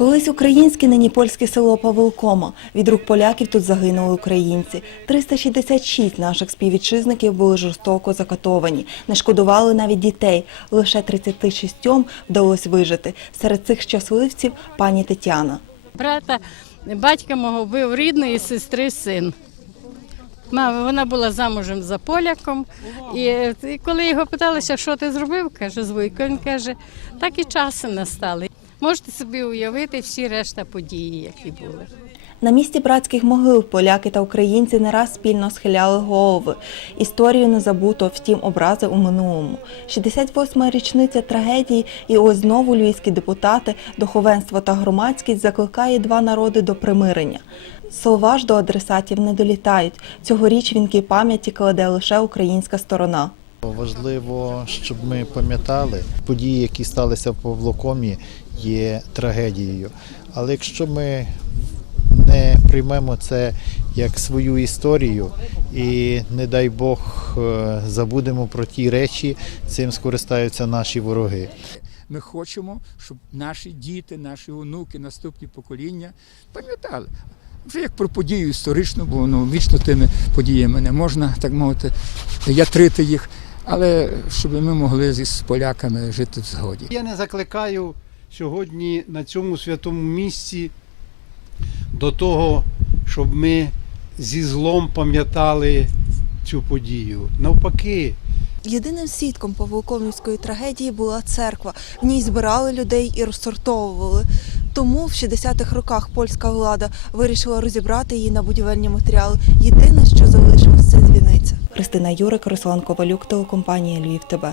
Колись українське, нині польське село Павлокома. Від рук поляків тут загинули українці. 366 наших співвітчизників були жорстоко закатовані. Не шкодували навіть дітей. Лише 36 вдалося вижити. Серед цих щасливців пані Тетяна. Брата, батька мого вбив рідної сестри син. Мама, вона була замужем за поляком. І, і коли його питалися, що ти зробив, каже, з він каже, так і часи настали. Можете собі уявити всі решта події, які були. На місці братських могил поляки та українці не раз спільно схиляли голови. Історію не забуто, втім, образи у минулому. 68-ма річниця трагедії, і ось знову львівські депутати, духовенство та громадськість закликає два народи до примирення. Слова ж до адресатів не долітають. Цьогоріч вінки пам'яті кладе лише українська сторона. Важливо, щоб ми пам'ятали, події, які сталися в Павлокомі, є трагедією. Але якщо ми не приймемо це як свою історію і, не дай Бог, е, забудемо про ті речі, цим скористаються наші вороги. Ми хочемо, щоб наші діти, наші онуки, наступні покоління пам'ятали. Вже як про подію історичну, бо ну, вічно тими подіями не можна, так мовити, ятрити їх, але щоб ми могли зі поляками жити в згоді. Я не закликаю сьогодні на цьому святому місці до того, щоб ми зі злом пам'ятали цю подію. Навпаки, Єдиним свідком Павлокомівської трагедії була церква. В ній збирали людей і розсортовували. Тому в 60-х роках польська влада вирішила розібрати її на будівельні матеріали. Єдине, що залишилось, це дзвіниця. Христина Юрик, Руслан Ковалюк, телекомпанія Львів ТБ.